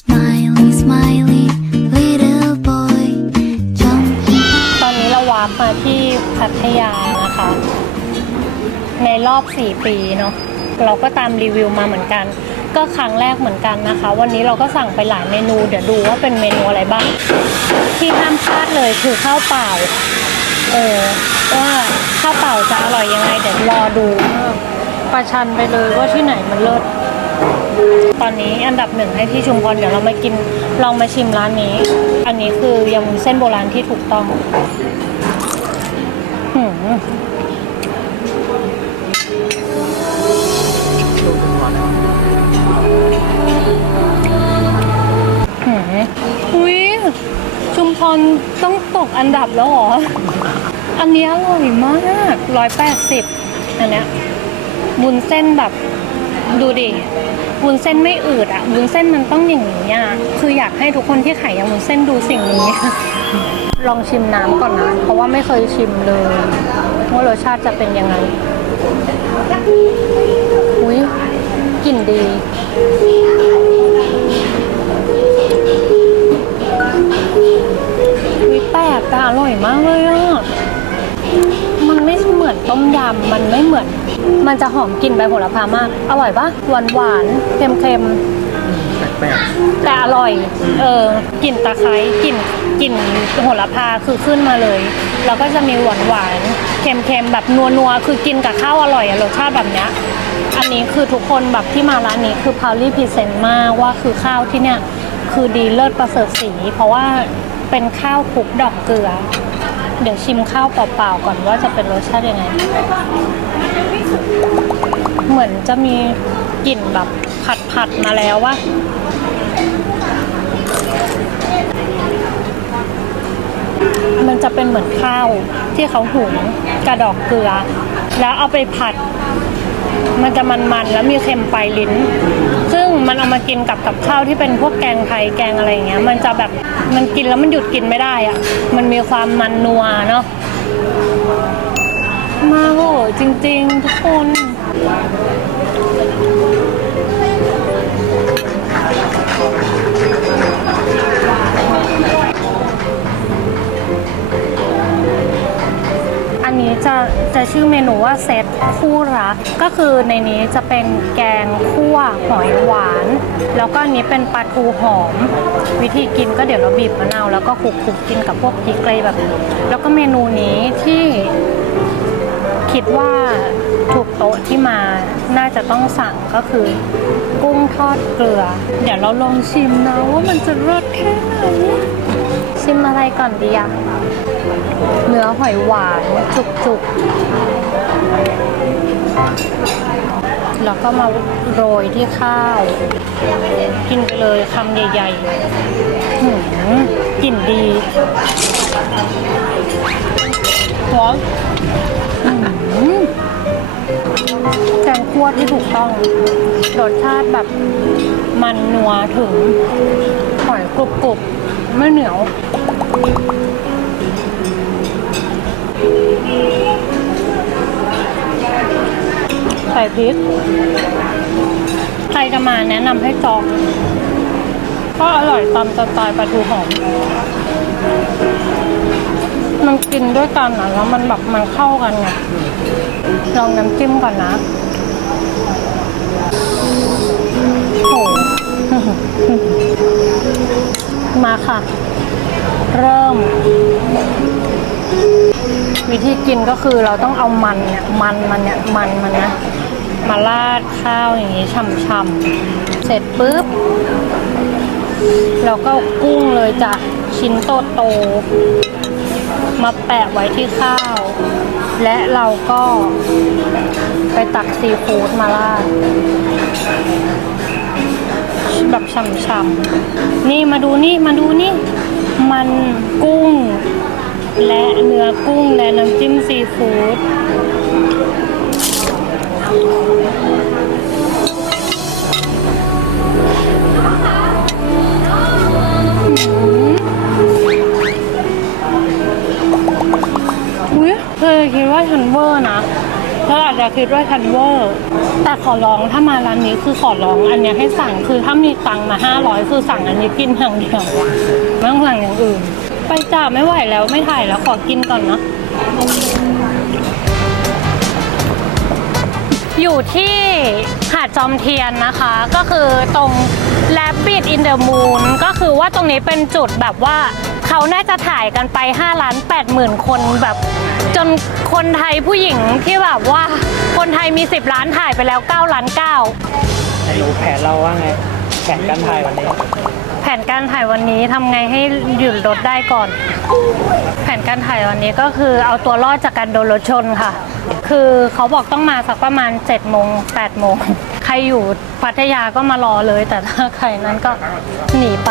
Smiley, smiley, little boy, jump. ตอนนี้เราวาร์ปมาที่พัทยานะคะ ในรอบ 4 ปีเนาะเราก็ตามรีวิวมาเหมือนกัน ก็ครั้งแรกเหมือนกันนะคะ วันนี้เราก็สั่งไปหลายเมนู เดี๋ยวดูว่าเป็นเมนูอะไรบ้าง ที่ห้ามพลาดเลยคือข้าวเปล่า เออว่าข้าวเปล่าจะอร่อยยังไงเดี๋ยวรอดูประชันไปเลยว่าที่ไหนมันเลิศ ตอนนี้อันดับหนึ่งให้ที่ชุมพรเดี๋ยวเรามากินลองมาชิมร้านนี้ อันนี้คือยมุนเส้นโบราณที่ถูกต้องหืมหืมอุ้ยชุมพรต้องตกอันดับแล้วเหรอ อันนี้อร่อยมากร้อยแปดสิบอันเนี้ยบุนเส้นแบบ ดูดิวุ้นเส้นไม่อืดอะวุ้นเส้นมันต้องอย่างนี้อะคืออยากให้ทุกคนที่ขายยำวุ้นเส้นดูสิ่งนี้ ลองชิมน้ำก่อนนะ เพราะว่าไม่เคยชิมเลยว่ารสชาติจะเป็นยังไงอุ้ยกลิ่นดีวิแปลกแต่อร่อยมากเลยอะมันไม่เหมือนต้มยำมันไม่เหมือน มันจะหอมกลิ่นใบโหระพามาก อร่อยปะหวานหวานๆเค็มเค็มแปลกๆแต่อร่อย เออกลิ่นตะไคร้กลิ่นกลิ่นโหระพาคือขึ้นมาเลย แล้วก็จะมีหวานหวานๆเค็มเค็มๆแบบนัวนัวๆคือกินกับข้าวอร่อยอะรสชาติแบบเนี้ยอันนี้คือทุกคนแบบที่มาร้านนี้คือพาวลี่พรีเซนต์มากว่าคือข้าวที่เนี่ยคือดีเลิศประเสริฐสีเพราะว่าเป็นข้าวคลุกดอกเกลือ เดี๋ยวชิมข้าวเปล่าๆก่อนว่าจะเป็นรสชาติยังไงเหมื อนจะมีกลิ่นแบบผัดผัดๆมาแล้วว่ามันจะเป็นเหมือนข้าวที่เขาหุงกระดอกเกลือ แล้วเอาไปผัด มันจะมันๆแล้วมีเค็มปลายลิ้น ซึ่งมันเอามากินกับกับข้าวที่เป็นพวกแกงไทยแกงอะไรอย่างเงี้ย มันจะแบบมันกินแล้วมันหยุดกินไม่ได้อะมันมีความมันนัวเนาะมาโหจริง ๆ ทุกคน เมนูว่าเซตคู่รัก ก็คือในนี้จะเป็นแกงคั่วหอยหวาน แล้วก็อันนี้เป็นปลาทูหอม วิธีกินก็เดี๋ยวเราบีบมะนาวแล้วก็คลุกๆกกินกับพวกพริกอะไรแบบนี้แล้วก็เมนูนี้ที่คิดว่าถูกโต๊ะที่มาน่าจะต้องสั่งก็คือกุ้งทอดเกลือ เดี๋ยวเราลองชิมนะว่ามันจะรสแค่ไหนชิมอะไรก่อนดีอะ เนื้อหอยหวานจุกๆ แล้วก็มาโรยที่ข้าว กินไปเลยคำใหญ่ๆกลิ่นดีหอมแกงคั่วที่ถูกต้องรสชาติแบบมันนัวถึงหอยกรุบกรุบๆไม่เหนียว ส่พริก ใครจะมาแนะนำให้จองก็อร่อยตามสไตล์ปลาทูหอม มันกินด้วยกันอะแล้วมันแบบมันเข้ากันไงลองน้ำจิ้มก่อนนะโหมาค่ะ เริ่ม วิธีกินก็คือเราต้องเอามันเนี่ย มันมันเนี่ย มันมันนะ มาราดข้าวอย่างนี้ช่ำๆ เสร็จปุ๊บ เราก็กุ้งเลยจ้ะ ชิ้นโตๆมาแปะไว้ที่ข้าว และเราก็ไปตักซีฟู้ดมาราดแบบช่ำๆ นี่มาดูนี่มาดูนี่ มันกุ้ง และเนื้อกุ้งและน้ำจิ้มซีฟู้ด คิดว่าฉันเวอร์นะเธออาจจะคิดว่าทันเวอร์แต่ขอร้องถ้ามาร้านนี้คือขอร้องอันเนี้ยให้สั่งคือถ้ามีตังค์มา 500 คือสั่งอันนี้กินอย่างเดียวไม่ต้องสั่งอย่างอื่น ไปจ้าไม่ไหวแล้วไม่ถ่ายแล้วขอกินก่อนนะอยู่ที่หาดจอมเทียนนะคะ ก็คือตรง Rabbit in the Moon ก็คือว่าตรงนี้เป็นจุดแบบว่าเขาน่าจะถ่ายกันไป5ล้าน8หมื่นคนแบบ จนคนไทยผู้หญิงที่แบบว่า คนไทยมี 10 ล้านถ่ายไปแล้ว9ล้าน9ไม่รู้แผนเราว่าไง แผนการถ่ายวันนี้แผนการถ่ายวันนี้ทำไงให้หยุดรถได้ก่อน แผนการถ่ายวันนี้ก็คือเอาตัวรอดจากการโดนรถชนค่ะ คือเขาบอกต้องมาสักประมาณ7โมง8โมงใครอยู่พัทยาก็มารอเลย แต่ถ้าใครนั้นก็หนีไป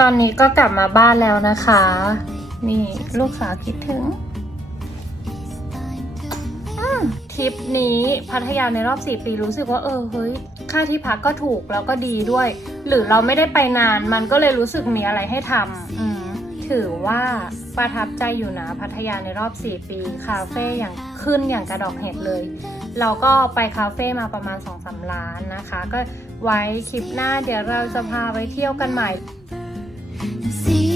ตอนนี้ก็กลับมาบ้านแล้วนะคะ นี่ลูกสาวคิดถึงทริปนี้พัทยาในรอบ 4 ปีรู้สึกว่าเออเฮ้ยค่าที่พักก็ถูกแล้วก็ดีด้วย หรือเราไม่ได้ไปนานมันก็เลยรู้สึกมีอะไรให้ทำถือว่าประทับใจอยู่นะพัทยาในรอบ 4 ปีคาเฟ่อย่างขึ้นอย่างกระดอกเห็ดเลย เราก็ไปคาเฟ่มาประมาณ2-3ล้านนะคะ ก็ไว้คลิปหน้าเดี๋ยวเราจะพาไปเที่ยวกันใหม่ see